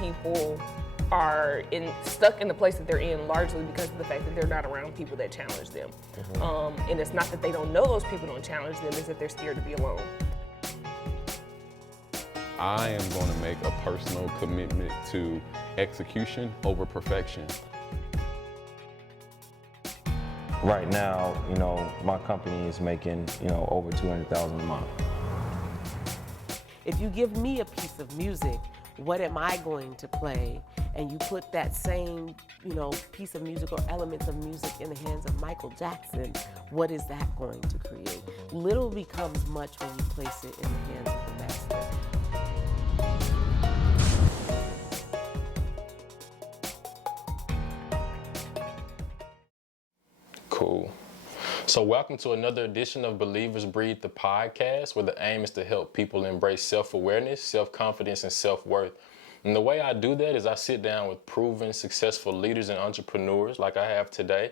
people are stuck in the place that they're in largely because of the fact that they're not around people that challenge them. And it's not that they don't know those people don't challenge them, it's that they're scared to be alone. I am going to make a personal commitment to execution over perfection. Right now, my company is making, over $200,000 a month. If you give me a piece of music, what am I going to play? And you put that same, piece of music or elements of music in the hands of Michael Jackson, what is that going to create? Little becomes much when you place it in the hands of the master. Cool. So welcome to another edition of Believers Breathe, the podcast, where the aim is to help people embrace self-awareness, self-confidence, and self-worth. And the way I do that is I sit down with proven, successful leaders and entrepreneurs like I have today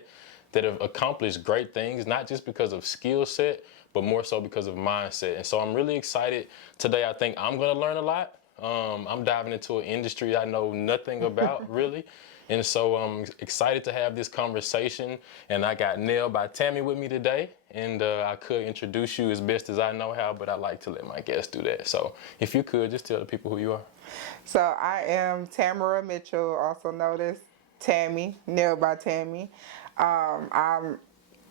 that have accomplished great things, not just because of skill set, but more so because of mindset. And so I'm really excited today. I think I'm going to learn a lot. I'm diving into an industry I know nothing about, really. And so I'm excited to have this conversation. And I got nailed by Tammy with me today. And I could introduce you as best as I know how, but I like to let my guests do that. So if you could, just tell the people who you are. So I am Tamara Mitchell, also known as Tammy, nailed by Tammy. I'm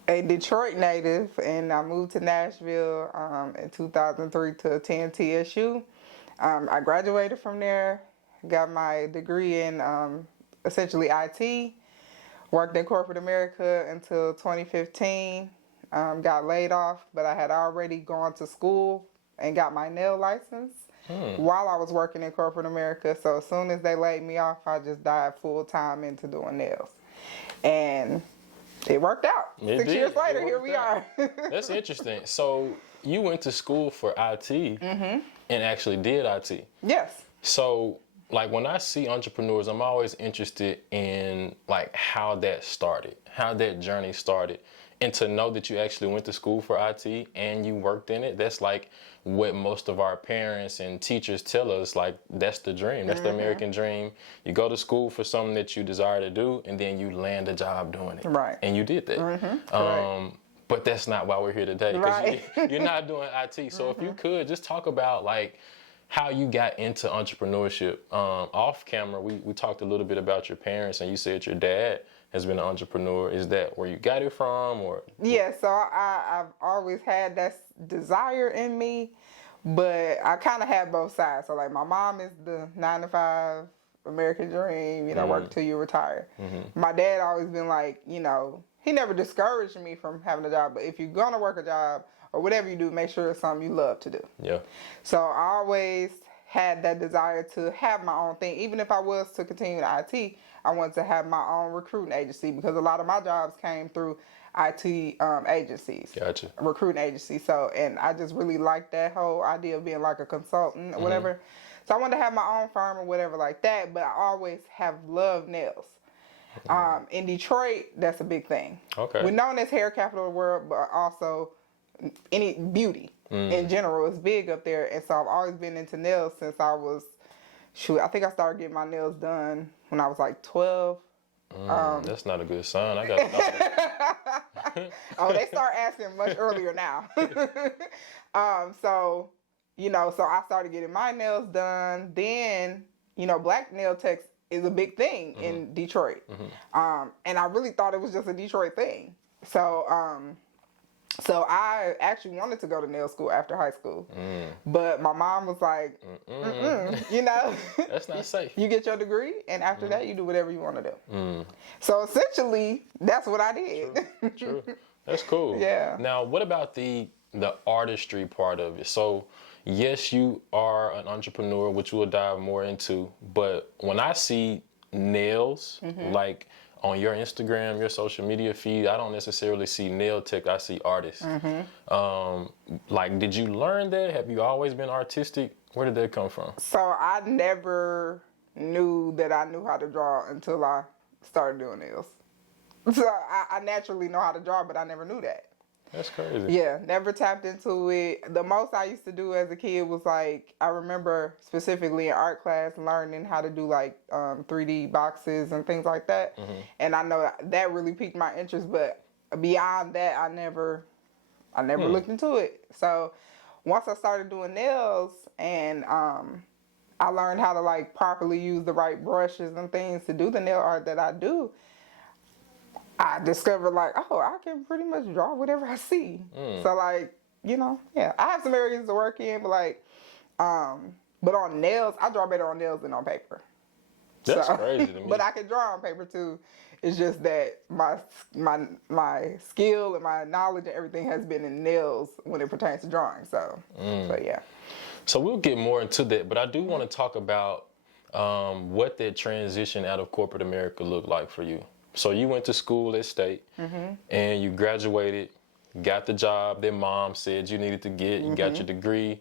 a Detroit native, and I moved to Nashville in 2003 to attend TSU. I graduated from there, got my degree in essentially IT, worked in corporate America until 2015, got laid off, but I had already gone to school and got my nail license while I was working in corporate America. So as soon as they laid me off, I just dived full time into doing nails. And it worked out. 6 years later, here we are. That's interesting. So you went to school for IT and actually did IT. Yes. So like when I see entrepreneurs, I'm always interested in like how that started, how that journey started. And to know that you actually went to school for IT and you worked in it, that's like what most of our parents and teachers tell us, like that's the dream, that's the American dream. You go to school for something that you desire to do and then you land a job doing it. Right. And you did that. But that's not why we're here today, because Right. you're not doing IT. So if you could just talk about like how you got into entrepreneurship. Off camera, we talked a little bit about your parents, and you said your dad has been an entrepreneur. Is that where you got it from, or? Yeah, so I've always had that desire in me, but I kind of had both sides. So like my mom is the 9-to-5 American dream, work till you retire. My dad always been like, he never discouraged me from having a job, but if you're gonna work a job or whatever you do, make sure it's something you love to do. Yeah. So I always had that desire to have my own thing. Even if I was to continue in IT, I wanted to have my own recruiting agency because a lot of my jobs came through IT agencies. Gotcha. Recruiting agencies. So, and I just really liked that whole idea of being like a consultant or whatever. So I wanted to have my own firm or whatever like that, but I always have loved nails. In Detroit, that's a big thing. Okay. We're known as hair capital of the world, but also any beauty in general is big up there. And so I've always been into nails since I was, I think I started getting my nails done when I was like 12. That's not a good sign. I got to know. Oh, they start asking much earlier now. So I started getting my nails done. Then, black nail techs is a big thing in Detroit. And I really thought it was just a Detroit thing. So I actually wanted to go to nail school after high school. But my mom was like, That's not safe. You get your degree, and after that, you do whatever you want to do. So essentially, that's what I did. True. That's cool. Yeah. Now, what about the artistry part of it? So, yes, you are an entrepreneur, which we'll dive more into. But when I see nails, like on your Instagram, your social media feed, I don't necessarily see nail tech, I see artists. Like, did you learn that? Have you always been artistic? Where did that come from? So I never knew that I knew how to draw until I started doing nails. So I naturally know how to draw, but I never knew that. That's crazy. Yeah, never tapped into it. The most I used to do as a kid was like, I remember specifically in art class learning how to do like 3D boxes and things like that. And I know that really piqued my interest, but beyond that, I never looked into it. So once I started doing nails and I learned how to like properly use the right brushes and things to do the nail art that I do, I discovered like, oh, I can pretty much draw whatever I see. So like, you know, yeah, I have some areas to work in, but like, but on nails, I draw better on nails than on paper. That's crazy to me. But I can draw on paper too. It's just that my skill and my knowledge and everything has been in nails when it pertains to drawing. So yeah. So we'll get more into that, but I do want to talk about what that transition out of corporate America looked like for you. So you went to school at State and you graduated, got the job that mom said you needed to get, you got your degree,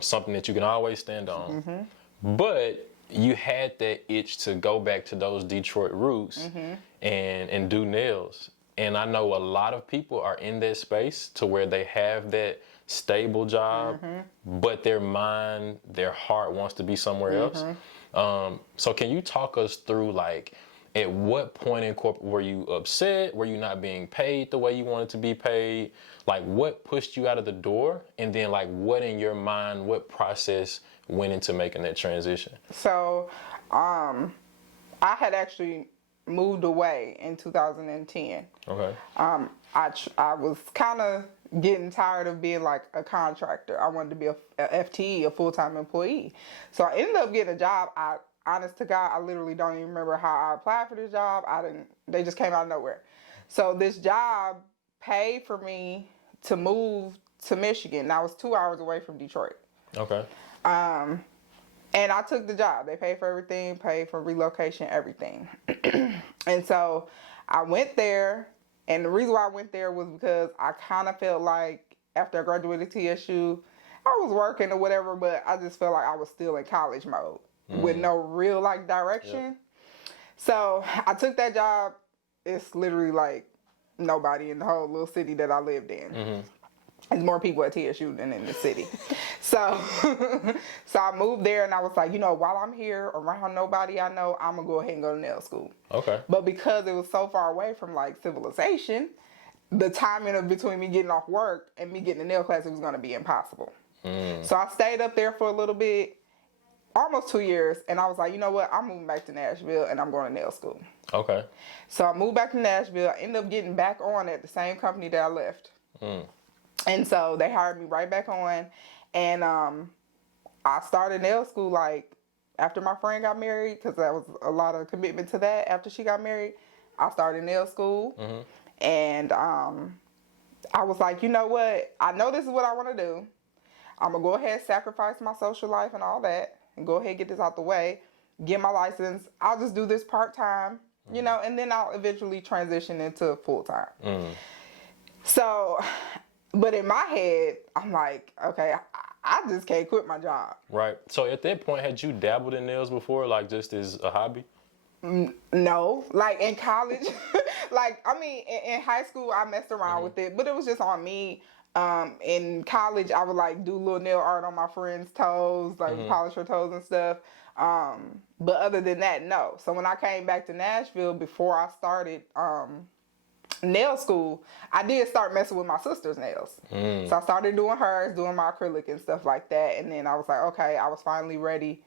something that you can always stand on. But you had that itch to go back to those Detroit roots and do nails. And I know a lot of people are in that space to where they have that stable job, but their mind, their heart wants to be somewhere else. So can you talk us through like, at what point in corporate were you upset? Were you not being paid the way you wanted to be paid? Like what pushed you out of the door? And then like what in your mind, what process went into making that transition? So I had actually moved away in 2010. Okay. I was kind of getting tired of being like a contractor. I wanted to be a FTE, a full-time employee. So I ended up getting a job. Honest to God, I literally don't even remember how I applied for this job. They just came out of nowhere. So this job paid for me to move to Michigan. And I was 2 hours away from Detroit. Okay. And I took the job. They paid for everything, paid for relocation, everything. And so I went there. And the reason why I went there was because I kind of felt like after I graduated TSU, I was working or whatever, but I just felt like I was still in college mode with no real like direction. So I took that job. It's literally like nobody in the whole little city that I lived in. There's more people at TSU than in the city. So I moved there and I was like, you know, while I'm here around nobody I know, I'm going to go ahead and go to nail school. Okay. But because it was so far away from like civilization, the timing of between me getting off work and me getting to nail class, it was going to be impossible. So I stayed up there for a little bit, almost 2 years. And I was like, you know what? I'm moving back to Nashville and I'm going to nail school. Okay. So I moved back to Nashville. I ended up getting back on at the same company that I left. And so they hired me right back on. And I started nail school like after my friend got married, because that was a lot of commitment to that. After she got married, I started nail school. And I was like, you know what? I know this is what I want to do. I'm going to go ahead and sacrifice my social life and all that and go ahead and get this out the way, get my license. I'll just do this part-time, you know, and then I'll eventually transition into full-time. So, but in my head, I'm like, okay, I just can't quit my job. Right. So at that point, had you dabbled in nails before, like just as a hobby? No, like in college, like, I mean, in high school, I messed around with it, but it was just on me. In college, I would like do little nail art on my friends' toes, like polish her toes and stuff. But other than that, no. So when I came back to Nashville, before I started nail school, I did start messing with my sister's nails. So I started doing hers, doing my acrylic and stuff like that. And then I was like, okay, I was finally ready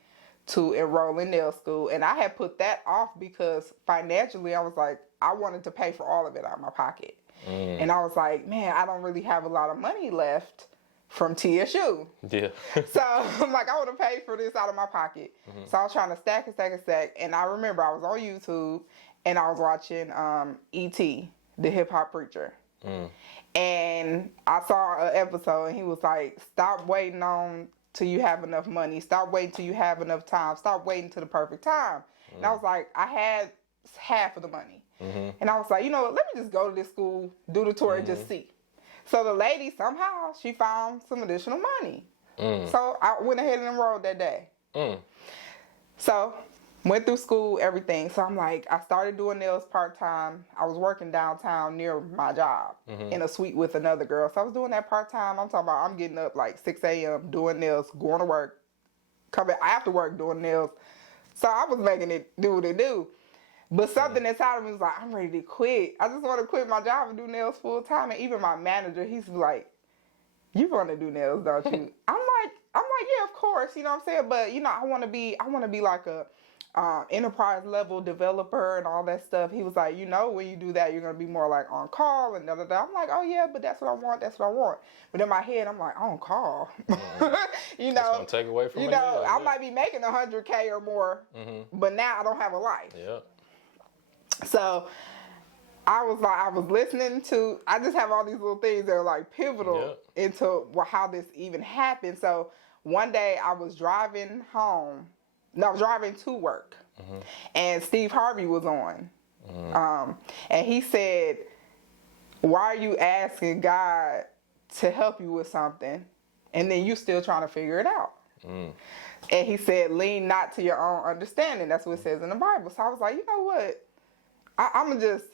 to enroll in nail school. And I had put that off because financially, I was like, I wanted to pay for all of it out of my pocket. And I was like, man, I don't really have a lot of money left from TSU. Yeah. So I'm like, I want to pay for this out of my pocket. So I was trying to stack and stack and stack. And I remember I was on YouTube and I was watching E.T., the hip hop preacher. And I saw an episode and he was like, stop waiting on till you have enough money. Stop waiting till you have enough time. Stop waiting till the perfect time. And I was like, I had half of the money. And I was like, you know what, let me just go to this school, do the tour and just see. So the lady, somehow, she found some additional money. So I went ahead and enrolled that day. So went through school, everything. So I'm like, I started doing nails part-time. I was working downtown near my job in a suite with another girl. So I was doing that part-time. I'm talking about I'm getting up like 6 a.m., doing nails, going to work, coming after work, doing nails. So I was making it do what it do. But something inside of me was like, I'm ready to quit. I just want to quit my job and do nails full time. And even my manager, he's like, you want to do nails, don't you? I'm like, yeah, of course. You know what I'm saying? But you know, I want to be like a enterprise level developer and all that stuff. He was like, you know, when you do that, you're gonna be more like on call and da da da. I'm like, oh yeah, but that's what I want. That's what I want. But in my head, I'm like, on call. You know, That's gonna take away from you it, know, yeah, I might be making $100K or more, but now I don't have a life. Yeah. So I was listening to, I just have all these little things that are like pivotal into how this even happened. So one day I was driving to work, and Steve Harvey was on. And he said, why are you asking God to help you with something, and then you still trying to figure it out? And he said, lean not to your own understanding. That's what it says in the Bible. So I was like, you know what? I'm going to just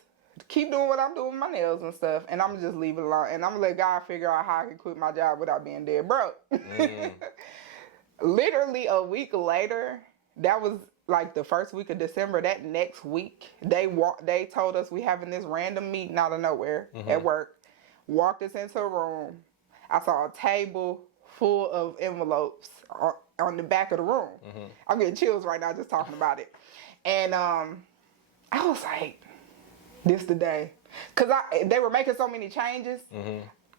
keep doing what I'm doing with my nails and stuff, and I'm going to just leave it alone. And I'm going to let God figure out how I can quit my job without being dead broke. Literally a week later, that was like the first week of December, that next week, they told us we having this random meeting out of nowhere at work. Walked us into a room. I saw a table full of envelopes on the back of the room. I'm getting chills right now just talking about it. And I was like, this the day. Because they were making so many changes.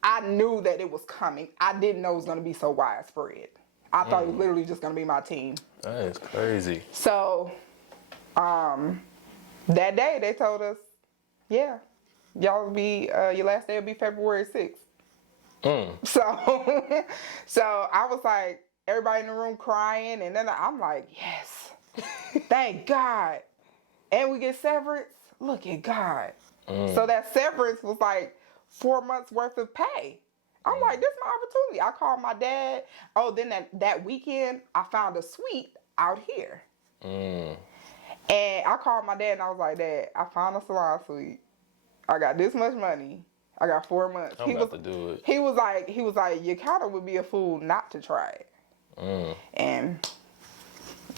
I knew that it was coming. I didn't know it was going to be so widespread. I thought it was literally just going to be my team. That is crazy. So, that day they told us, yeah, y'all will be, your last day will be February 6th. So I was like, everybody in the room crying, and then I'm like, yes, thank God. And we get severance. Look at God. So that severance was like 4 months worth of pay. I'm like, this is my opportunity. I called my dad. Oh, then that weekend, I found a suite out here. And I called my dad and I was like, Dad, I found a salon suite. I got this much money. I got 4 months. I'm about to do it. He was like, you kind of would be a fool not to try it. And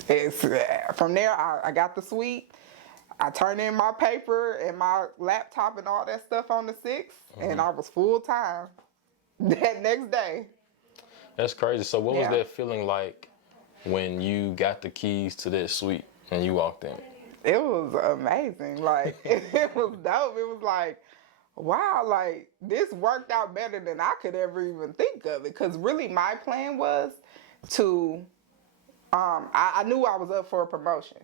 it's from there, I got the suite. I turned in my paper and my laptop and all that stuff on the 6th, and I was full time that next day. That's crazy. So what was that feeling like when you got the keys to that suite and you walked in? It was amazing. Like, it was dope. It was like, wow, like, this worked out better than I could ever even think of it. Because really my plan was to, I knew I was up for a promotion.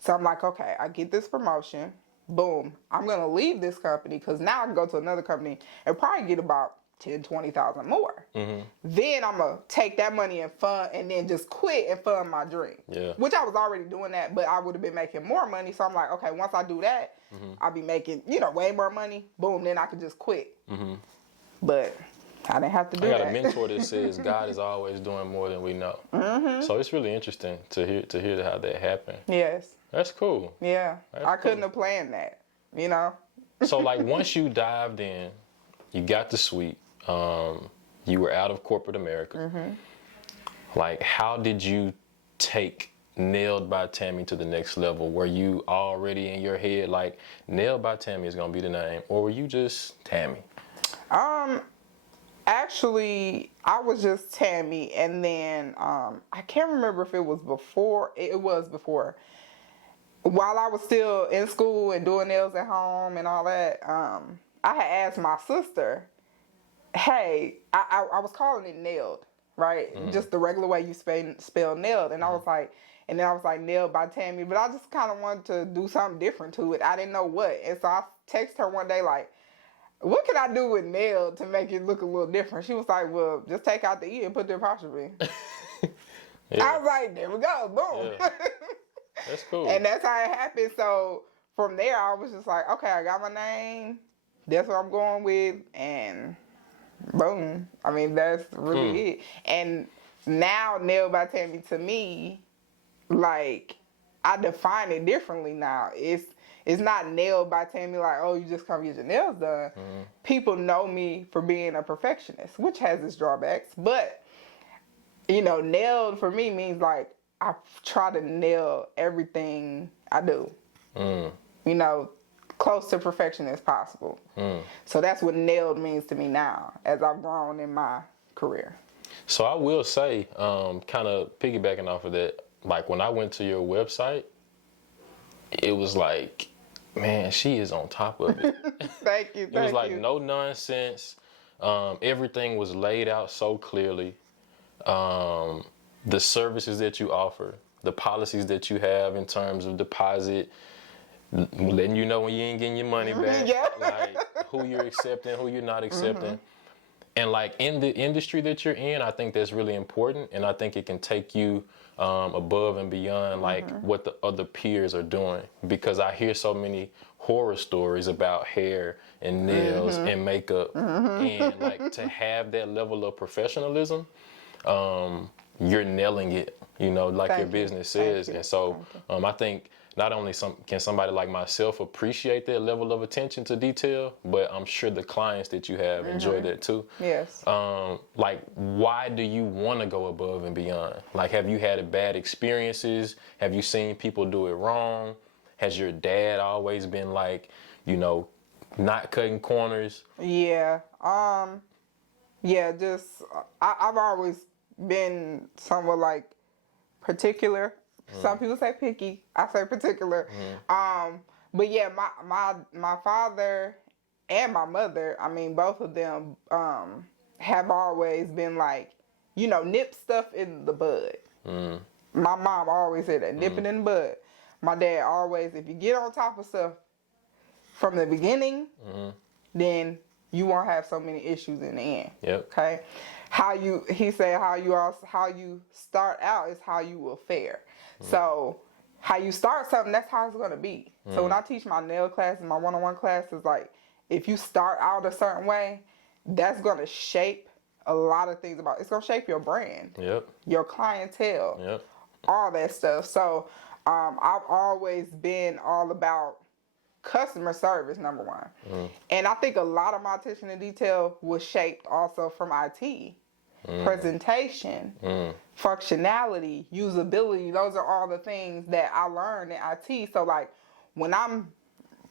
So I'm like, okay, I get this promotion. Boom. I'm going to leave this company because now I can go to another company and probably get about 10, 20,000 more. Then I'm going to take that money and fund, and then just quit and fund my dream. Which I was already doing that, but I would have been making more money. So I'm like, okay, once I do that, I'll be making, way more money. Boom, then I could just quit. But I didn't have to do that. I got a mentor that says God is always doing more than we know. So it's really interesting to hear how that happened. Yes. That's cool. Yeah. That's I couldn't have planned that, So like once you dived in, you got the suite, you were out of corporate America. Like how did you take Nailed by Tammy to the next level? Were you already in your head like Nailed by Tammy is gonna be the name, or were you just Tammy? Actually, I was just Tammy, and then I can't remember if it was before. It was before. While I was still in school and doing nails at home and all that, I had asked my sister, hey, I was calling it Nailed, right? Just the regular way you spell nailed. And I was like, Nailed by Tammy. But I just kind of wanted to do something different to it. I didn't know what. And so I texted her one day like, what can I do with nailed to make it look a little different? She was like, well, just take out the E and put the apostrophe. I was like, there we go, boom. That's cool. And that's how it happened. So from there, I was just like, okay, I got my name. That's what I'm going with. And boom. I mean, that's really it. And now Nailed by Tammy, to me, like, I define it differently now. It's not nailed by Tammy like, oh, you just come get your nails done. People know me for being a perfectionist, which has its drawbacks. But, you know, nailed for me means like I try to nail everything I do. You know, close to perfection as possible. So that's what nailed means to me now as I've grown in my career. So I will say, kind of piggybacking off of that, like when I went to your website, it was like, man, she is on top of it. Thank you. It was like no nonsense. Everything was laid out so clearly. The services that you offer, the policies that you have in terms of deposit, letting you know when you ain't getting your money back, like who you're accepting, who you're not accepting. And like in the industry that you're in, I think that's really important, and I think it can take you above and beyond like what the other peers are doing, because I hear so many horror stories about hair and nails and makeup, and like to have that level of professionalism, you're nailing it, you know, like your business says. And so I think not only can somebody like myself appreciate that level of attention to detail, but I'm sure the clients that you have enjoy that too. Yes. Like, why do you want to go above and beyond? Like, have you had bad experiences? Have you seen people do it wrong? Has your dad always been like, you know, not cutting corners? Yeah. Just I've always been somewhat like particular. Some people say picky. I say particular. But yeah, my father and my mother, I mean, both of them have always been like, you know, nip stuff in the bud. My mom always said that, nip it in the bud. My dad always, if you get on top of stuff from the beginning, then you won't have so many issues in the end. Okay? He said how you start out is how you will fare. So how you start something, that's how it's going to be. So when I teach my nail classes, my one-on-one classes, like if you start out a certain way, that's going to shape a lot of things it's going to shape your brand, your clientele, all that stuff. So I've always been all about customer service, number one. And I think a lot of my attention to detail was shaped also from IT. Presentation, functionality, usability, those are all the things that I learned in IT. So like when I'm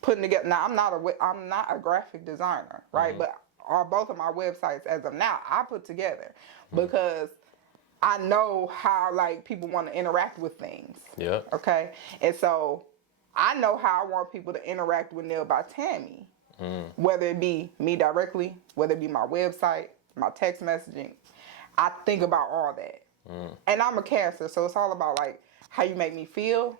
putting together, now I'm not a graphic designer, right? But both of my websites as of now, I put together because I know how like people want to interact with things. Okay. And so I know how I want people to interact with Nail by Tammy, whether it be me directly, whether it be my website, my text messaging. I think about all that. And I'm a Cancer, so it's all about like how you make me feel.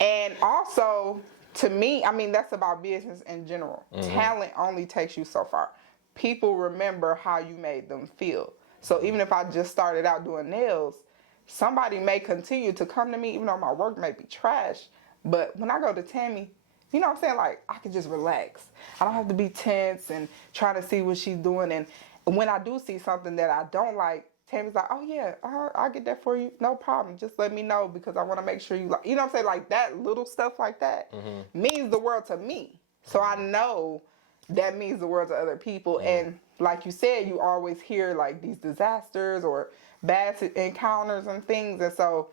And also, to me, I mean, that's about business in general. Talent only takes you so far. People remember how you made them feel. So even if I just started out doing nails, somebody may continue to come to me, even though my work may be trash. But when I go to Tammy, you know what I'm saying? Like, I can just relax. I don't have to be tense and trying to see what she's doing. And when I do see something that I don't like, Tammy's like, oh yeah, I'll get that for you. No problem. Just let me know because I want to make sure you like, you know what I'm saying? Like that little stuff like that means the world to me. So I know that means the world to other people. And like you said, you always hear like these disasters or bad encounters and things. And so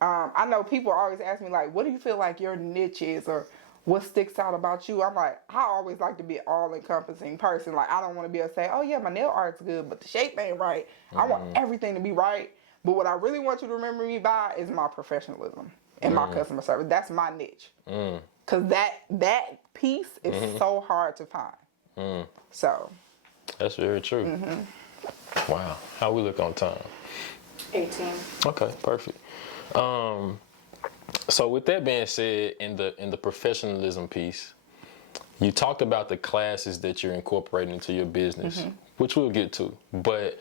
I know people always ask me like, what do you feel like your niche is or what sticks out about you? I'm like, I always like to be an all-encompassing person. Like, I don't want to be able to say, oh, yeah, my nail art's good, but the shape ain't right. I want everything to be right. But what I really want you to remember me by is my professionalism and my customer service. That's my niche. Because that piece is so hard to find. So. That's very true. Wow. How we look on time? 18. Okay, perfect. So with that being said, in the professionalism piece, you talked about the classes that you're incorporating into your business, which we'll get to. But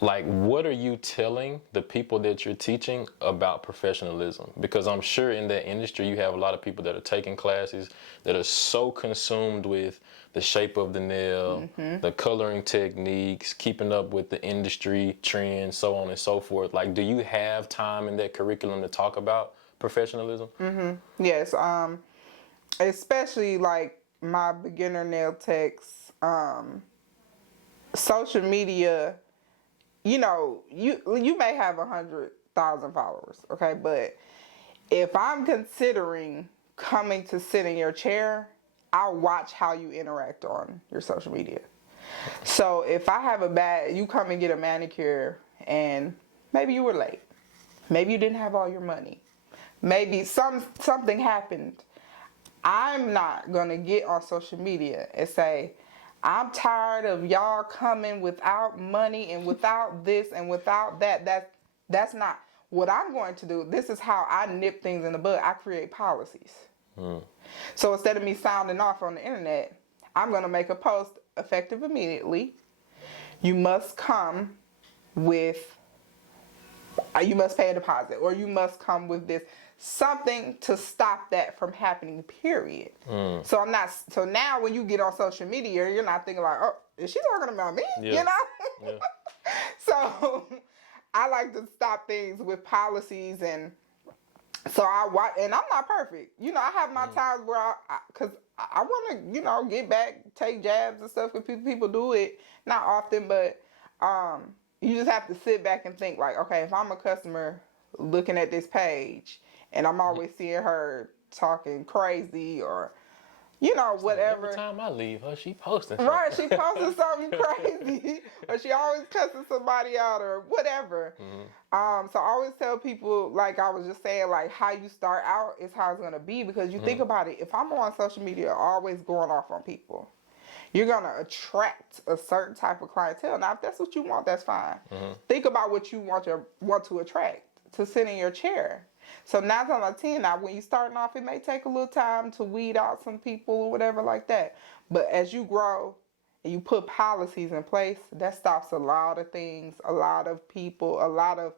like, what are you telling the people that you're teaching about professionalism? Because I'm sure in that industry you have a lot of people that are taking classes that are so consumed with the shape of the nail, the coloring techniques, keeping up with the industry trends, so on and so forth. Like, do you have time in that curriculum to talk about professionalism? Yes, especially like my beginner nail techs, social media. You know, you may have 100,000 followers, okay? But if I'm considering coming to sit in your chair, I'll watch how you interact on your social media. So if I have you come and get a manicure and maybe you were late. Maybe you didn't have all your money. Maybe something happened. I'm not gonna get on social media and say, I'm tired of y'all coming without money and without this and without that. That's not what I'm going to do. This is how I nip things in the bud. I create policies. So instead of me sounding off on the internet, I'm going to make a post effective immediately. You must come with, you must pay a deposit, or you must come with this. Something to stop that from happening, period. So now when you get on social media, you're not thinking like, oh, is she talking about me? Yeah. You know? Yeah. So I like to stop things with policies, and so I watch, and I'm not perfect. You know, I have my times where because I want to, you know, get back, take jabs and stuff, because people do it, not often, but you just have to sit back and think like, okay, if I'm a customer looking at this page, and I'm always seeing her talking crazy or, you know, whatever. Every time I leave her, she posting something. Right, she posting something crazy. Or she always cussing somebody out or whatever. So I always tell people, like I was just saying, like how you start out is how it's going to be. Because you think about it, if I'm on social media always going off on people, you're going to attract a certain type of clientele. Now, if that's what you want, that's fine. Think about what you want to attract to sit in your chair. So 9 times out of 10, now when you're starting off, it may take a little time to weed out some people or whatever like that. But as you grow and you put policies in place, that stops a lot of things, a lot of people, a lot of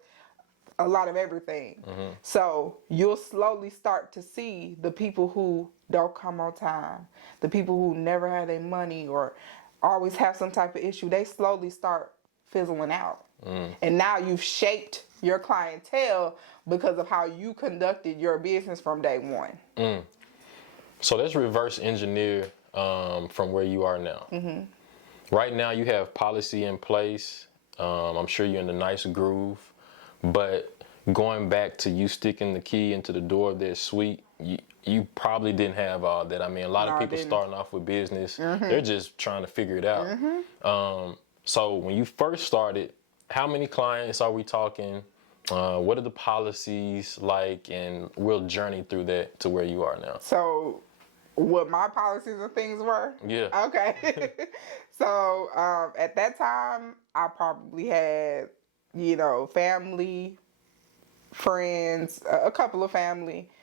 everything. So you'll slowly start to see the people who don't come on time, the people who never had their money or always have some type of issue, they slowly start fizzling out. And now you've shaped your clientele because of how you conducted your business from day one. So let's reverse engineer from where you are now. Right now you have policy in place. I'm sure you're in a nice groove, but going back to you sticking the key into the door of that suite, you probably didn't have all that. I mean, a lot of people starting off with business, they're just trying to figure it out. So when you first started, how many clients are we talking? What are the policies like? And we'll journey through that to where you are now. So what my policies and things were? Yeah. Okay. So at that time, I probably had, you know, family, friends, a couple of friends.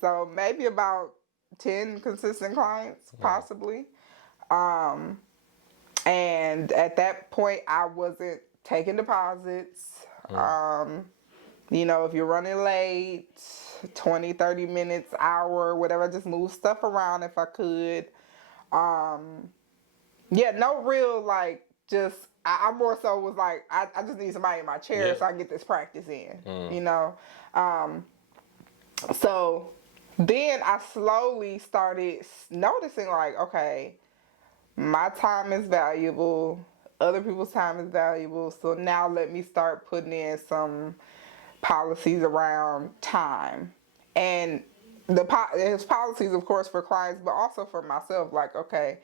So maybe about 10 consistent clients, possibly. And at that point, I wasn't taking deposits. You know, if you're running late, 20, 30 minutes, hour, whatever, I just move stuff around if I could. Yeah, no real, like, just, I more so was like, I just need somebody in my chair so I can get this practice in, you know? So then I slowly started noticing, like, okay, my time is valuable. Other people's time is valuable. So now let me start putting in some policies around time. And there's policies, of course, for clients, but also for myself. Like, okay,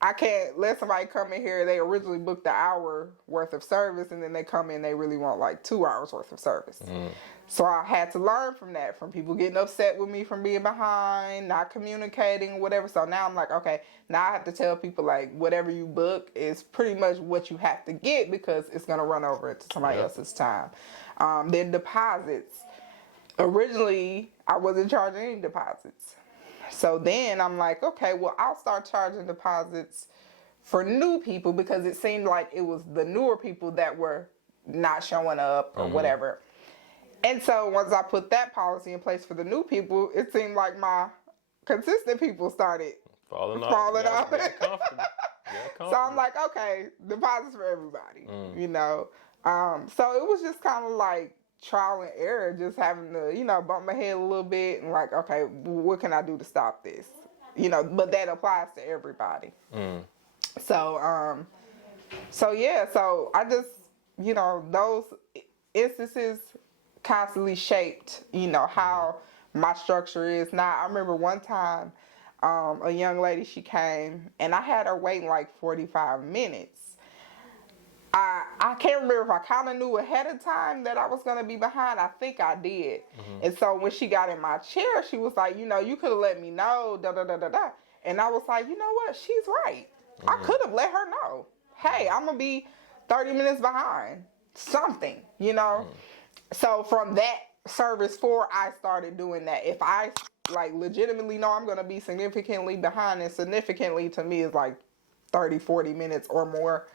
I can't let somebody come in here, they originally booked an hour worth of service, and then they come in, they really want like 2 hours worth of service. So I had to learn from that, from people getting upset with me from being behind, not communicating, whatever. So now I'm like, okay, now I have to tell people, like, whatever you book is pretty much what you have to get, because it's going to run over into somebody else's time. Then deposits. Originally, I wasn't charging any deposits. So then I'm like, okay, well, I'll start charging deposits for new people because it seemed like it was the newer people that were not showing up or whatever. And so once I put that policy in place for the new people, it seemed like my consistent people started falling off. Get comfortable. So I'm like, okay, deposits for everybody, you know. So it was just kind of like trial and error, just having to, you know, bump my head a little bit and like, okay, what can I do to stop this? You know, but that applies to everybody. So, so I just, you know, those instances constantly shaped, you know, how my structure is now. I remember one time, a young lady, she came and I had her waiting like 45 minutes. I can't remember if I kind of knew ahead of time that I was going to be behind. I think I did. And so when she got in my chair, she was like, you know, you could have let me know, da, da, da, da, da. And I was like, you know what? She's right. I could have let her know. Hey, I'm going to be 30 minutes behind. Something, you know? So from that service forward, I started doing that. If I like legitimately know I'm going to be significantly behind, and significantly to me is like 30, 40 minutes or more,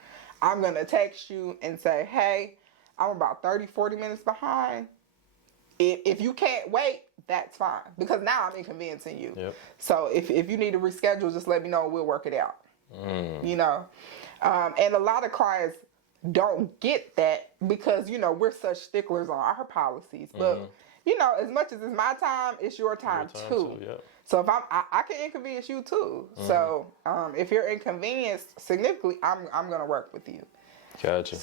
I'm going to text you and say, hey, I'm about 30, 40 minutes behind. If you can't wait, that's fine. Because now I'm inconveniencing you. Yep. So if you need to reschedule, just let me know and we'll work it out. You know? And a lot of clients don't get that because, you know, we're such sticklers on our policies. But, you know, as much as it's my time, it's your time too. Yep. So if I can inconvenience you too. So if you're inconvenienced significantly, I'm gonna work with you. Gotcha.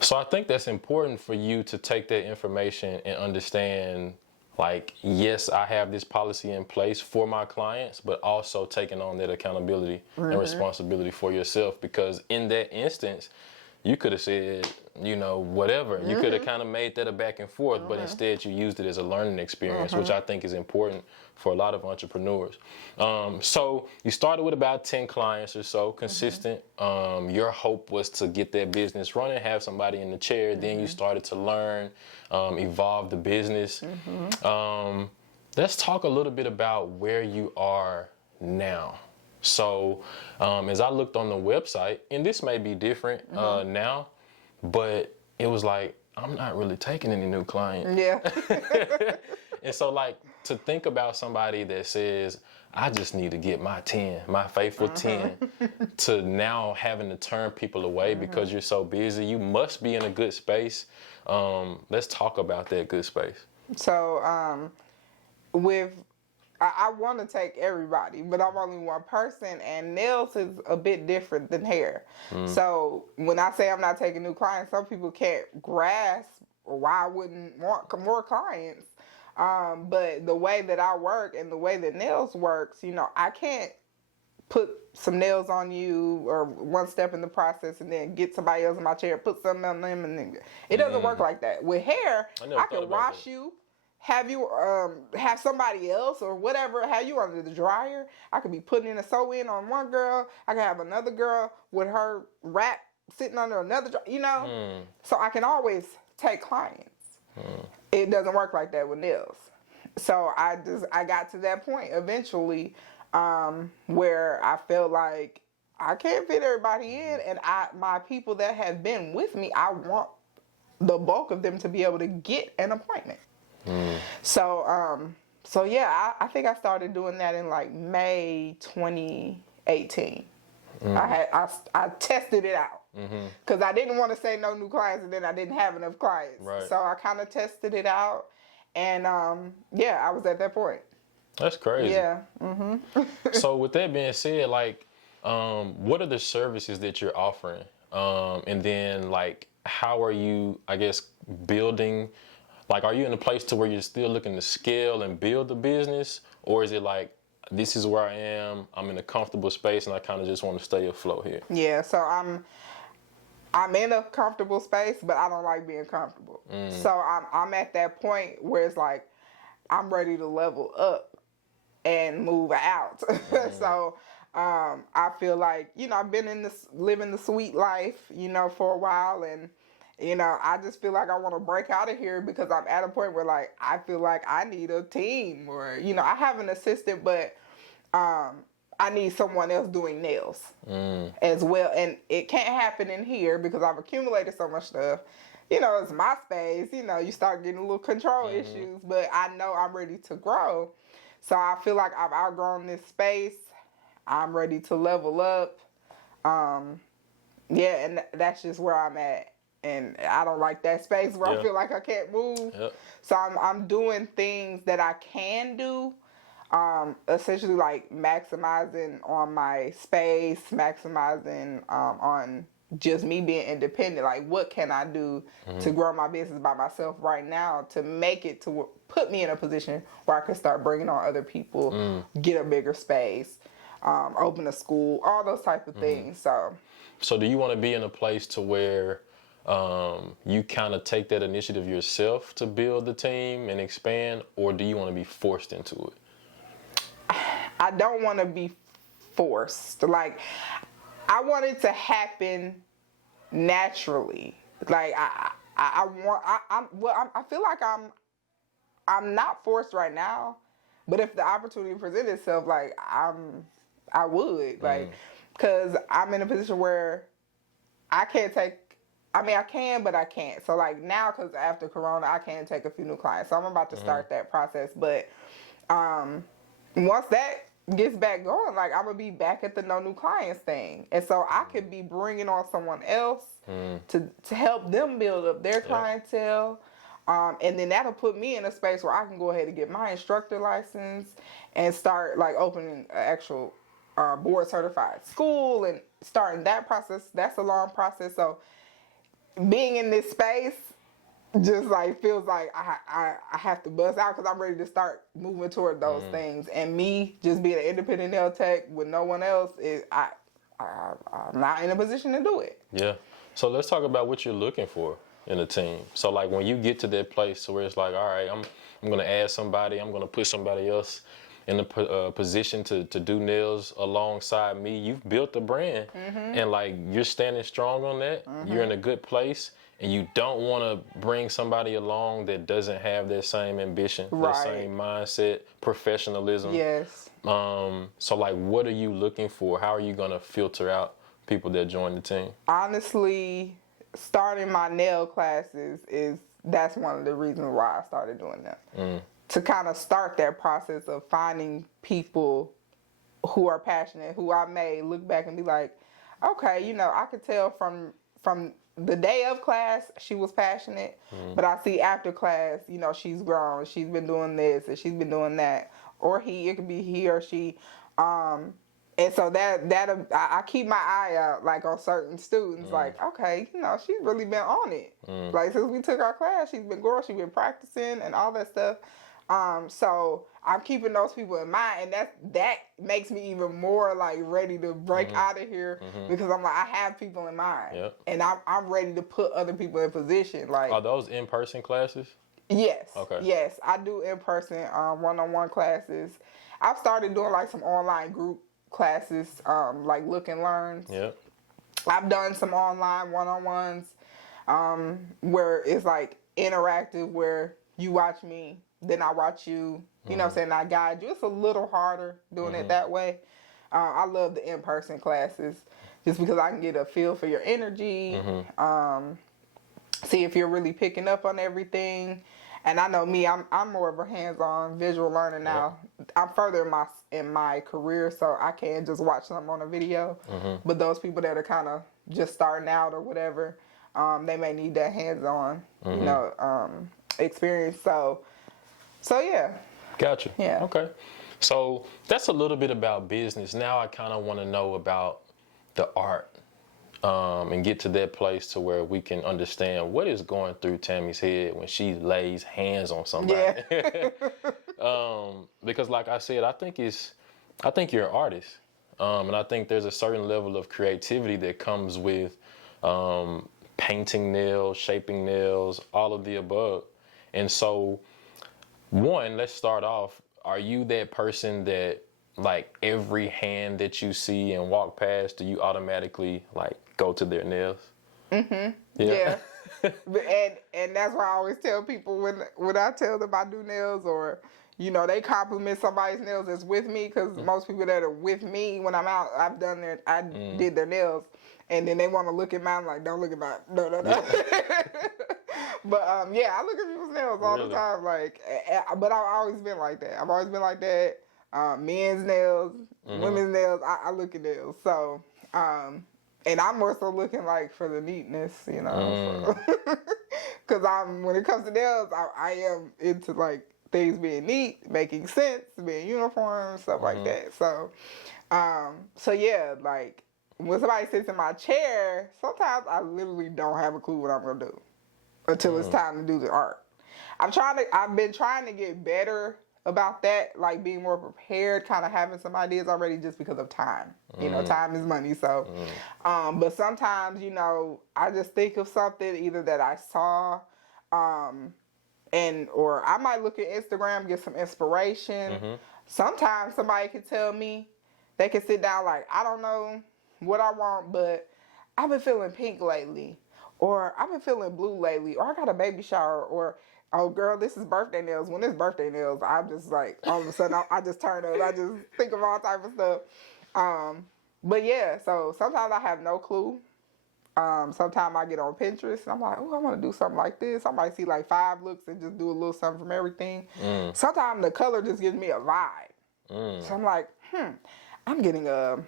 So I think that's important for you to take that information and understand, like, yes, I have this policy in place for my clients, but also taking on that accountability and responsibility for yourself, because in that instance, you could have said, you know, whatever. You could have kind of made that a back and forth, but instead you used it as a learning experience, which I think is important for a lot of entrepreneurs. So you started with about 10 clients or so, consistent. Your hope was to get that business running, have somebody in the chair. Then you started to learn, evolve the business. Let's talk a little bit about where you are now. So as I looked on the website, and this may be different now, but it was like, I'm not really taking any new clients. Yeah. And so, like, to think about somebody that says, I just need to get my 10, my faithful 10, to now having to turn people away because you're so busy, you must be in a good space. Let's talk about that good space. So I want to take everybody, but I'm only one person, and nails is a bit different than hair. So when I say I'm not taking new clients, some people can't grasp why I wouldn't want more clients. But the way that I work and the way that nails works, you know, I can't put some nails on you or one step in the process and then get somebody else in my chair, put something on them, and then it doesn't work like that. With hair, I can wash you. Have you have somebody else or whatever, have you under the dryer. I could be putting in a sew-in on one girl. I could have another girl with her wrap sitting under another, you know? So I can always take clients. It doesn't work like that with nails. So I got to that point eventually where I felt like I can't fit everybody in, and my people that have been with me, I want the bulk of them to be able to get an appointment. So yeah, I think I started doing that in like May 2018. I tested it out because I didn't want to say no new clients and then I didn't have enough clients. Right. So I kind of tested it out, and yeah, I was at that point. That's crazy. Yeah. So with that being said, like, what are the services that you're offering? And then, like, how are you, I guess, building? Like, are you in a place to where you're still looking to scale and build the business? Or is it like, this is where I am, I'm in a comfortable space, and I kind of just want to stay afloat here? Yeah, so I'm in a comfortable space, but I don't like being comfortable. So I'm at that point where it's like, I'm ready to level up and move out. So I feel like, you know, I've been living the sweet life, you know, for a while, and you know, I just feel like I want to break out of here because I'm at a point where, like, I feel like I need a team, or, you know, I have an assistant, but I need someone else doing nails as well. And it can't happen in here because I've accumulated so much stuff. You know, it's my space. You know, you start getting a little control issues, but I know I'm ready to grow. So I feel like I've outgrown this space. I'm ready to level up. Yeah, and that's just where I'm at. And I don't like that space where I feel like I can't move. Yep. So I'm doing things that I can do. Essentially like maximizing on my space, maximizing on just me being independent. Like, what can I do to grow my business by myself right now to make it to put me in a position where I can start bringing on other people, get a bigger space, open a school, all those type of things. So do you want to be in a place to where you kind of take that initiative yourself to build the team and expand, or do you want to be forced into it? I don't want to be forced. Like, I want it to happen naturally. Like, I feel like I'm not forced right now, but if the opportunity presented itself, like, I would, like, because I'm in a position where I can't take. I mean, I can, but I can't. So, like, now, because after Corona, I can take a few new clients. So I'm about to start that process, but once that gets back going, like, I'm gonna be back at the no new clients thing, and so I could be bringing on someone else to help them build up their clientele, and then that'll put me in a space where I can go ahead and get my instructor license and start like opening an actual board certified school and starting that process. That's a long process. So being in this space just like feels like I have to bust out because I'm ready to start moving toward those things. And me just being an independent nail tech with no one else, I'm not in a position to do it. Yeah. So let's talk about what you're looking for in a team. So like when you get to that place where it's like, all right, I'm going to add somebody, I'm going to put somebody else in a position to do nails alongside me. You've built a brand and like you're standing strong on that. You're in a good place. And you don't want to bring somebody along that doesn't have that same ambition, that same mindset, professionalism. Yes. So, like, what are you looking for? How are you going to filter out people that join the team? Honestly, starting my nail classes that's one of the reasons why I started doing them. To kind of start that process of finding people who are passionate, who I may look back and be like, okay, you know, I could tell from the day of class, she was passionate, but I see after class, you know, she's grown. She's been doing this and she's been doing that. Or it could be he or she. And so that I keep my eye out, like, on certain students. Like, okay, you know, she's really been on it. Like, since we took our class, she's been growing, she's been practicing and all that stuff. So I'm keeping those people in mind, and that makes me even more like ready to break out of here because I'm like, I have people in mind, and I'm ready to put other people in position. Like, are those in-person classes? Yes. Okay. Yes, I do in-person one-on-one classes. I've started doing like some online group classes, like Look and Learns. Yeah. I've done some online one-on-ones where it's like interactive, where you watch me, then I watch you, you know what I'm saying, I guide you. It's a little harder doing it that way. I love the in-person classes just because I can get a feel for your energy, see if you're really picking up on everything. And I know me, I'm more of a hands-on visual learner now. I'm further in my career, so I can't just watch something on a video. But those people that are kind of just starting out or whatever, they may need that hands-on, you know, experience. So yeah. Gotcha. Yeah. Okay. So that's a little bit about business. Now I kind of want to know about the art and get to that place to where we can understand what is going through Tammy's head when she lays hands on somebody. Yeah. Because like I said, I think you're an artist. And I think there's a certain level of creativity that comes with painting nails, shaping nails, all of the above. And so, one, let's start off. Are you that person that, like, every hand that you see and walk past, do you automatically, like, go to their nails? Yeah. and that's why I always tell people when I tell them I do nails, or, you know, they compliment somebody's nails that's with me, because most people that are with me when I'm out, I did their nails, and then they want to look at mine, like, don't look at mine, no. But yeah, I look at people's nails all the time, like, but I've always been like that. I've always been like that. Men's nails, women's nails, I look at nails. So, and I'm more so looking like for the neatness, you know. Because when it comes to nails, I am into like things being neat, making sense, being uniform, stuff like that. So, so yeah, like when somebody sits in my chair, sometimes I literally don't have a clue what I'm gonna do until it's time to do the art. I've been trying to get better about that, like being more prepared, kind of having some ideas already, just because of time. You know, time is money. So, but sometimes, you know, I just think of something either that I saw, or I might look at Instagram, get some inspiration. Sometimes somebody can tell me, they can sit down like, I don't know what I want, but I've been feeling pink lately, or I've been feeling blue lately, or I got a baby shower, or oh girl, this is birthday nails. When it's birthday nails, I'm just like, all of a sudden I just turn up. I just think of all type of stuff. But yeah, so sometimes I have no clue. Sometimes I get on Pinterest and I'm like, oh, I want to do something like this. I might see like 5 looks and just do a little something from everything. Sometimes the color just gives me a vibe. So I'm like, I'm getting a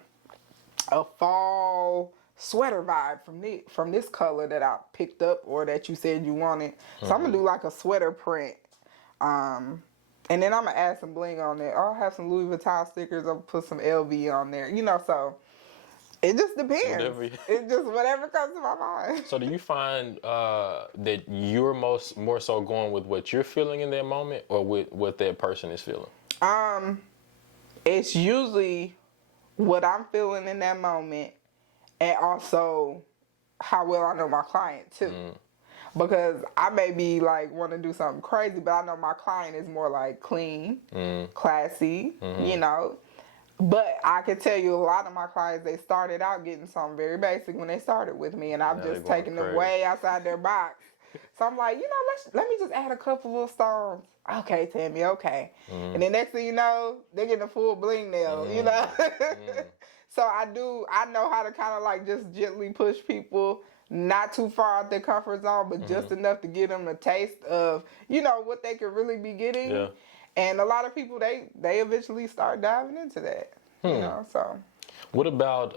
fall sweater vibe from this color that I picked up or that you said you wanted. So I'm gonna do like a sweater print. And then I'm gonna add some bling on there. I'll have some Louis Vuitton stickers. I'll put some LV on there. You know, so it just depends. It's just whatever comes to my mind. So do you find that you're more so going with what you're feeling in that moment, or with what that person is feeling? It's usually what I'm feeling in that moment, and also how well I know my client too. Because I may be like want to do something crazy, but I know my client is more like clean, classy, you know. But I can tell you a lot of my clients, they started out getting something very basic when they started with me, and I've just taken them way outside their box. So I'm like, you know, let me just add a couple little stones. Okay, Tammy, okay. And then next thing you know, they're getting a full bling nail, you know. So I know how to kind of like just gently push people, not too far out their comfort zone, but just enough to give them a taste of, you know, what they could really be getting. Yeah. And a lot of people, they eventually start diving into that, you know, so. What about,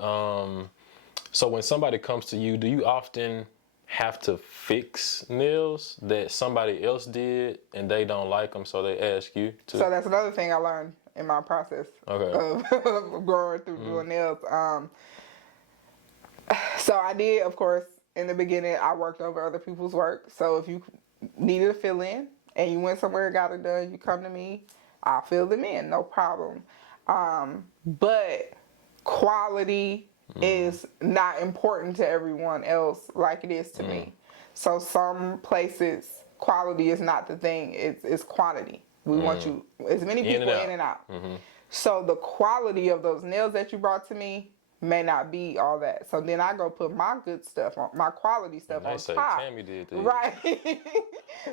so when somebody comes to you, do you often have to fix nails that somebody else did and they don't like them, so they ask you to? So that's another thing I learned in my process of growing through doing nails. So I did, of course, in the beginning, I worked over other people's work. So if you needed a fill-in and you went somewhere and got it done, you come to me, I'll fill them in, no problem. But quality is not important to everyone else like it is to me. So some places, quality is not the thing, it's quantity. We want you, as many people in and out. So the quality of those nails that you brought to me may not be all that. So then I go put my good stuff on, my quality stuff on top. Tammy did this. Right.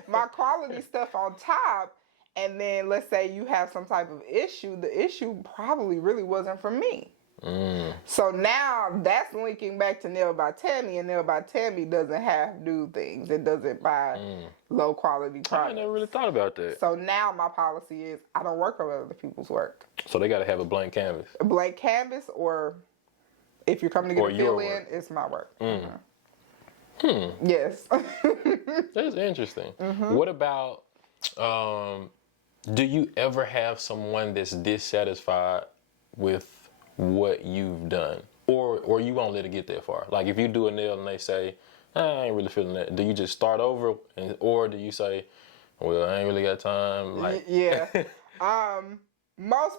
My quality stuff on top. And then let's say you have some type of issue. The issue probably really wasn't from me. So now that's linking back to Nail by Tammy, and Nail by Tammy doesn't have do things. It doesn't buy low quality products. I never really thought about that. So now my policy is I don't work over other people's work. So they got to have a blank canvas. A blank canvas, or if you're coming to get a fill in, it's my work. Yes. That's interesting. What about, do you ever have someone that's dissatisfied with what you've done, or you won't let it get that far? Like if you do a nail and they say, I ain't really feeling that, do you just start over, or do you say, well, I ain't really got time? Like, yeah. Most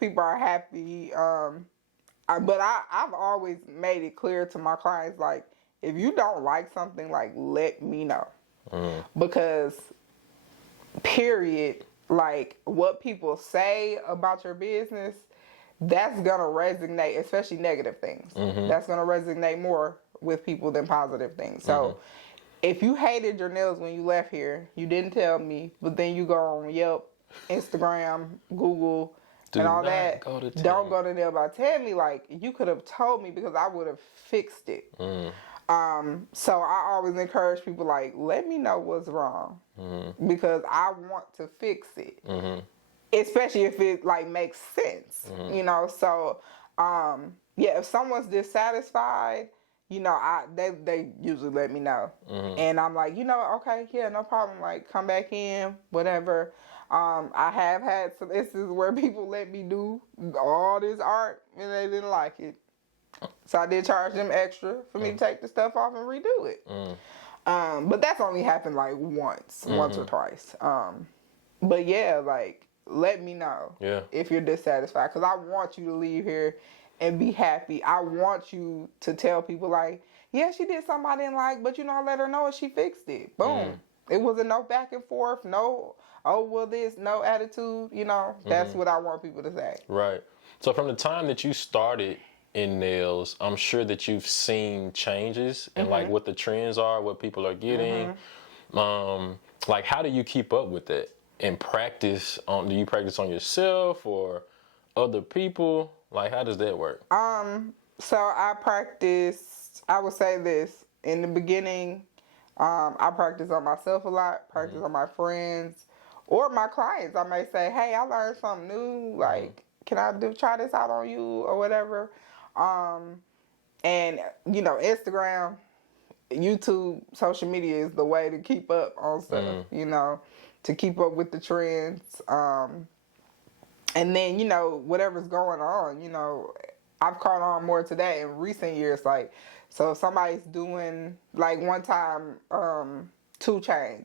people are happy. But I've always made it clear to my clients, like, if you don't like something, like, let me know. Because, period, like, what people say about your business, that's going to resonate, especially negative things. That's going to resonate more with people than positive things. So if you hated your nails when you left here, you didn't tell me, but then you go on Yelp, Instagram, Google, Do and all not that. go to Don't Tammy. go to Nail by Tammy. Like, you could have told me because I would have fixed it. So I always encourage people, like, let me know what's wrong because I want to fix it, especially if it like makes sense, you know. So yeah, if someone's dissatisfied, you know, they usually let me know, and I'm like, you know, okay, yeah, no problem. Like, come back in, whatever. I have had some instances where people let me do all this art and they didn't like it. So I did charge them extra for me to take the stuff off and redo it. But that's only happened like once or twice. But yeah, like, let me know if you're dissatisfied, because I want you to leave here and be happy. I want you to tell people, like, yeah, she did something I didn't like, but, you know, I let her know and she fixed it. Boom. It wasn't no back and forth, no, oh, well, this, no attitude, you know. That's what I want people to say. Right. So from the time that you started in nails, I'm sure that you've seen changes and like what the trends are, what people are getting. Like, how do you keep up with it and practice on? Do you practice on yourself or other people? Like, how does that work? So I practiced, I would say this, in the beginning, I practice on myself a lot, practice on my friends or my clients. I may say, hey, I learned something new, like, can I try this out on you or whatever? And, you know, Instagram, YouTube, social media is the way to keep up on stuff, you know, to keep up with the trends. And then, you know, whatever's going on, you know, I've caught on more to that in recent years. Like, so if somebody's doing, like, one time, 2 Chainz,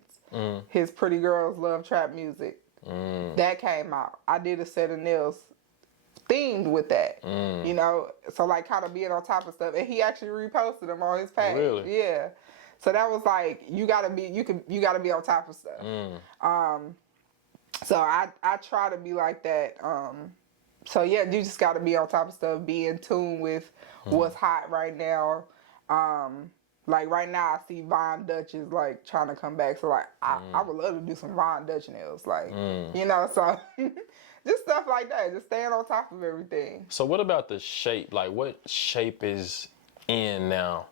his Pretty Girls Love Trap Music, that came out. I did a set of nails themed with that, you know, so like kind of being on top of stuff, and he actually reposted them on his page. Really? Yeah. So that was like, you gotta be on top of stuff. So I try to be like that. So yeah, you just gotta be on top of stuff, be in tune with what's hot right now. Like right now, I see Von Dutch is like trying to come back. So like, I would love to do some Von Dutch nails, like, you know, so just stuff like that. Just staying on top of everything. So what about the shape? Like, what shape is in now?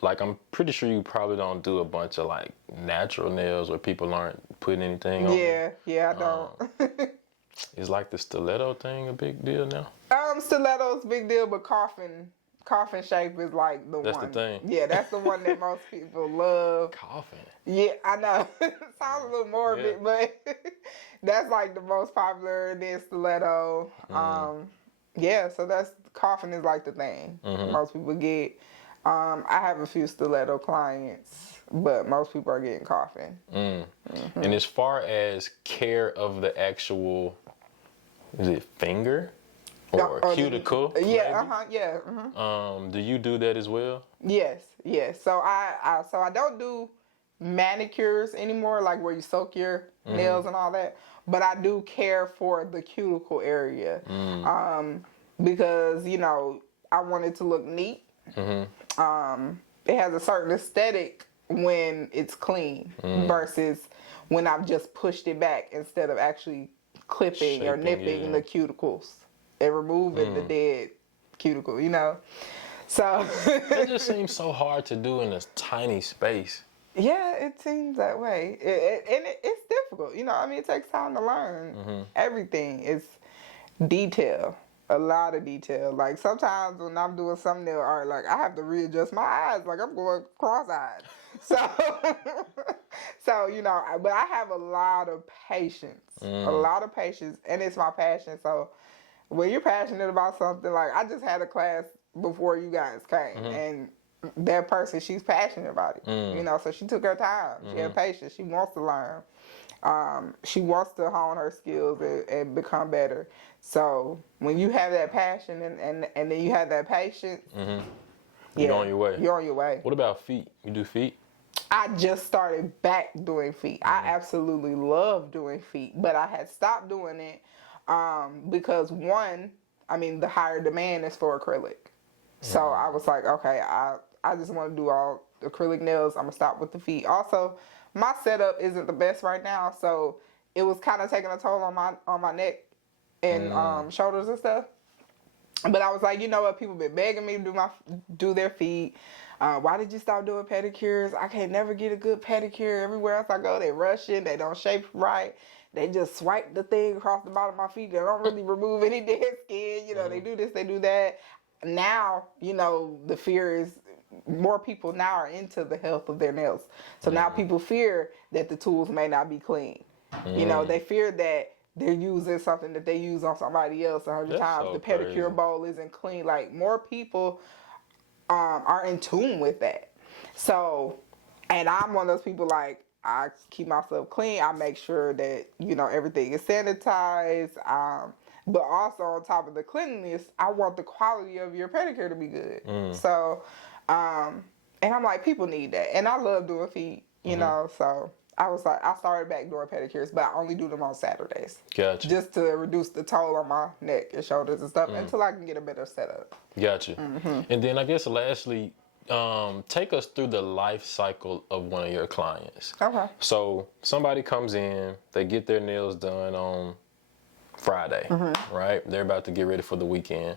Like, I'm pretty sure you probably don't do a bunch of like natural nails where people aren't putting anything on. Yeah, I don't. Is like the stiletto thing a big deal now? Stiletto's big deal, but coffin shape is like the one. That's the thing. Yeah, that's the one that most people love. Coffin. Yeah, I know. Sounds a little morbid, but that's like the most popular. And then stiletto. Yeah, so that's coffin is like the thing most people get. I have a few stiletto clients, but most people are getting coffin. And as far as care of the actual, is it finger or cuticle? Yeah, Do you do that as well? Yes. So I don't do manicures anymore, like where you soak your nails and all that. But I do care for the cuticle area, because, you know, I want it to look neat. It has a certain aesthetic when it's clean versus when I've just pushed it back instead of actually clipping or nipping the cuticles and removing the dead cuticle, you know. So It just seems so hard to do in a tiny space. yeah, it seems that way. It's difficult, you know. I mean, it takes time to learn. Everything is detail. A lot of detail. Like, sometimes when I'm doing some nail art, like, I have to readjust my eyes. Like, I'm going cross-eyed. So, you know, but I have a lot of patience. A lot of patience, and it's my passion. So, when you're passionate about something, like, I just had a class before you guys came, and that person, she's passionate about it. You know, so she took her time. She had patience. She wants to learn. She wants to hone her skills and become better. So when you have that passion and then you have that patience, You're on your way. You're on your way. What about feet? You do feet? I just started back doing feet. I absolutely love doing feet, but I had stopped doing it because one, I mean, the higher demand is for acrylic. So I was like, okay, I just want to do all acrylic nails. I'm gonna stop with the feet. Also, my setup isn't the best right now, so it was kind of taking a toll on my neck and shoulders and stuff. But I was like, you know what? People been begging me to do their feet. Why did you stop doing pedicures? I can't never get a good pedicure. Everywhere else I go, they rushing. They don't shape right. They just swipe the thing across the bottom of my feet. They don't really remove any dead skin. You know, they do this, they do that. Now, you know, the fear is more people now are into the health of their nails. So now people fear that the tools may not be clean. You know, they fear that they're using something that they use on somebody else 100 times. So the pedicure crazy. bowl isn't clean. Like, more people are in tune with that. So, and I'm one of those people, like, I keep myself clean. I make sure that, you know, everything is sanitized. But also on top of the cleanliness, I want the quality of your pedicure to be good. So, and I'm like, people need that. And I love doing feet, you know, so I was like, I started back doing pedicures, but I only do them on Saturdays. Gotcha. Just to reduce the toll on my neck and shoulders and stuff until I can get a better setup. Gotcha. And then I guess lastly, take us through the life cycle of one of your clients. Okay. So somebody comes in, they get their nails done on Friday, right? They're about to get ready for the weekend.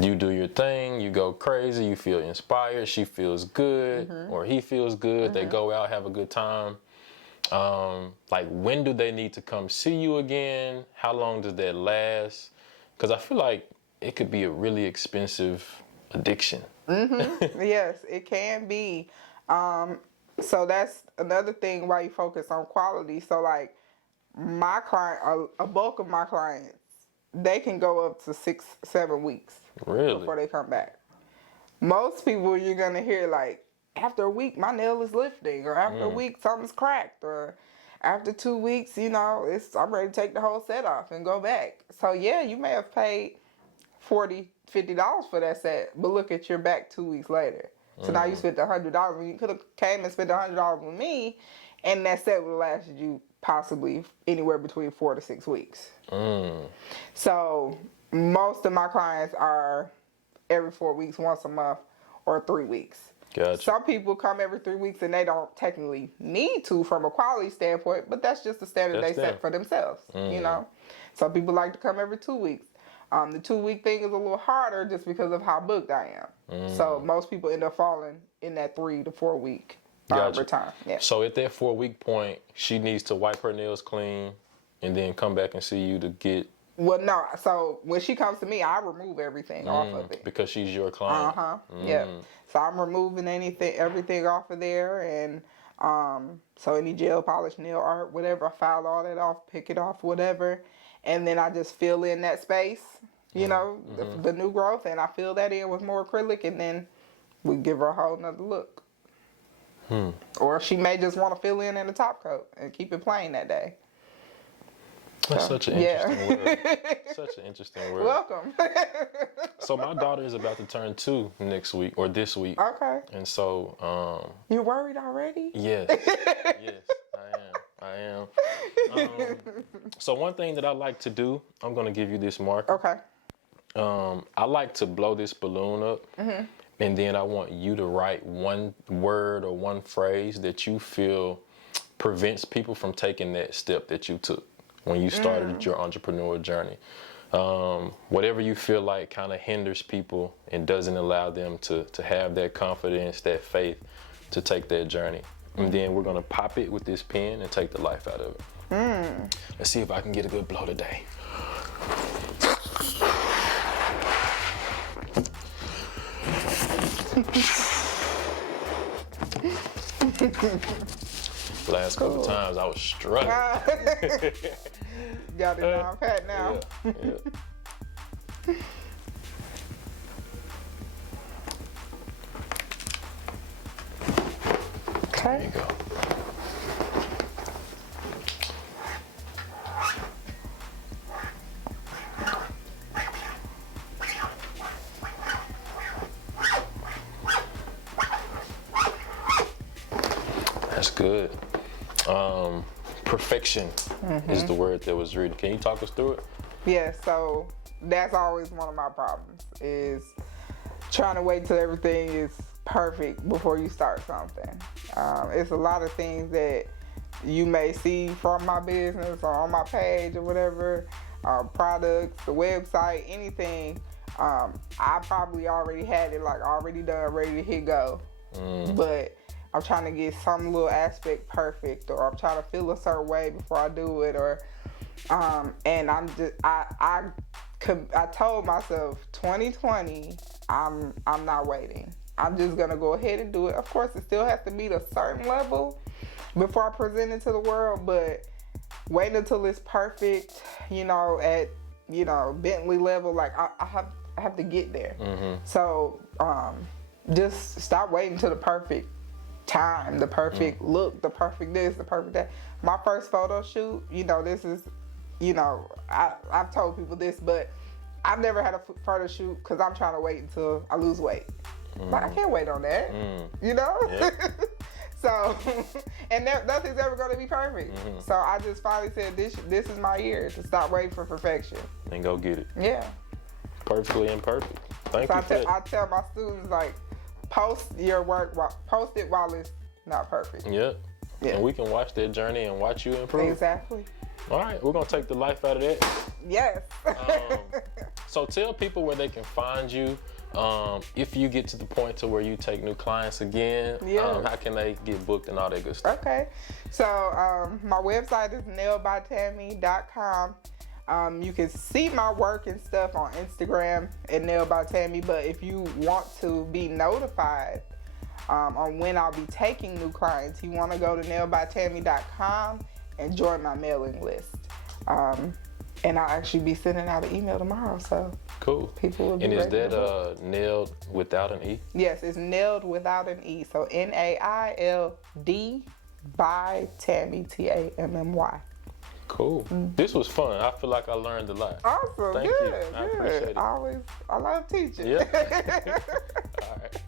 You do your thing, you go crazy, you feel inspired, she feels good, or he feels good, they go out, have a good time. Like, when do they need to come see you again? How long does that last? Because I feel like it could be a really expensive addiction. Yes, it can be. So that's another thing why you focus on quality. So, like, my client, a bulk of my clients, they can go up to 6-7 weeks Really? before they come back. Most people, you're gonna hear, like, after a week my nail is lifting, or after a week something's cracked, or after 2 weeks, you know, I'm ready to take the whole set off and go back. So yeah, you may have paid $40-$50 for that set, but look at your back 2 weeks later. So now you spent $100 when you could have came and spent $100 with me, and that set would have lasted you possibly anywhere between 4 to 6 weeks. So most of my clients are every 4 weeks, once a month, or 3 weeks. Gotcha. Some people come every 3 weeks and they don't technically need to from a quality standpoint, but that's just the standard That's they them. set for themselves, you know? Some people like to come every 2 weeks. The 2 week thing is a little harder just because of how booked I am. So most people end up falling in that 3 to 4 week Gotcha. return. Yeah. So at that 4 week point, she needs to wipe her nails clean and then come back and see you to get... Well, no. So when she comes to me, I remove everything off of it. Because she's your client. Yeah. So I'm removing everything off of there, and so any gel polish, nail art, whatever, I file all that off, pick it off, whatever, and then I just fill in that space, you know, the new growth, and I fill that in with more acrylic, and then we give her a whole nother look. Or she may just want to fill in the top coat and keep it plain that day. That's such an interesting word. Such an interesting word. Welcome. So my daughter is about to turn 2 next week, or this week. Okay. And so... You worried already? Yes. Yes, I am. So one thing that I like to do, I'm going to give you this marker. Okay. I like to blow this balloon up, and then I want you to write one word or one phrase that you feel prevents people from taking that step that you took when you started your entrepreneurial journey. Whatever you feel like kind of hinders people and doesn't allow them to have that confidence, that faith to take that journey. And then we're going to pop it with this pen and take the life out of it. Let's see if I can get a good blow today. Last couple times I was struggling. Got it down pat now. Yeah. There Okay. you go. That's good. Perfection is the word that was read. Can you talk us through it? Yeah, so that's always one of my problems, is trying to wait till everything is perfect before you start something. It's a lot of things that you may see from my business or on my page or whatever, products, the website, anything. I probably already had it like already done, ready to hit go. But I'm trying to get some little aspect perfect, or I'm trying to feel a certain way before I do it, or and I'm just I told myself 2020 I'm not waiting. I'm just gonna go ahead and do it. Of course, it still has to meet a certain level before I present it to the world, but wait until it's perfect, at Bentley level. Like I have to get there. So just stop waiting till the perfect time, the perfect look, the perfect this, the perfect that. My first photo shoot, this is, I've told people this, but I've never had a photo shoot because I'm trying to wait until I lose weight. Like, I can't wait on that, Yeah. So, and nothing's ever going to be perfect. So I just finally said, this is my year to stop waiting for perfection. And go get it. Yeah. Perfectly imperfect. Thank So you for that. I tell my students, like, post your work, post it while it's not perfect. Yeah. Yeah. And we can watch that journey and watch you improve. Exactly. All right, we're gonna take the life out of that. Yes. So tell people where they can find you. If you get to the point to where you take new clients again, Yeah. how can they get booked and all that good stuff? Okay. So my website is nailbytammy.com. You can see my work and stuff on Instagram at nailbytammy, but if you want to be notified on when I'll be taking new clients, you want to go to nailbytammy.com and join my mailing list. And I'll actually be sending out an email tomorrow, so Cool. people will be And is ready to book. that nailed without an E? Yes, it's nailed without an E. So NAILD by Tammy, TAMMY. Cool. This was fun. I feel like I learned a lot. Awesome. Thank Good. you. I appreciate it. I love teaching. Yeah. All right.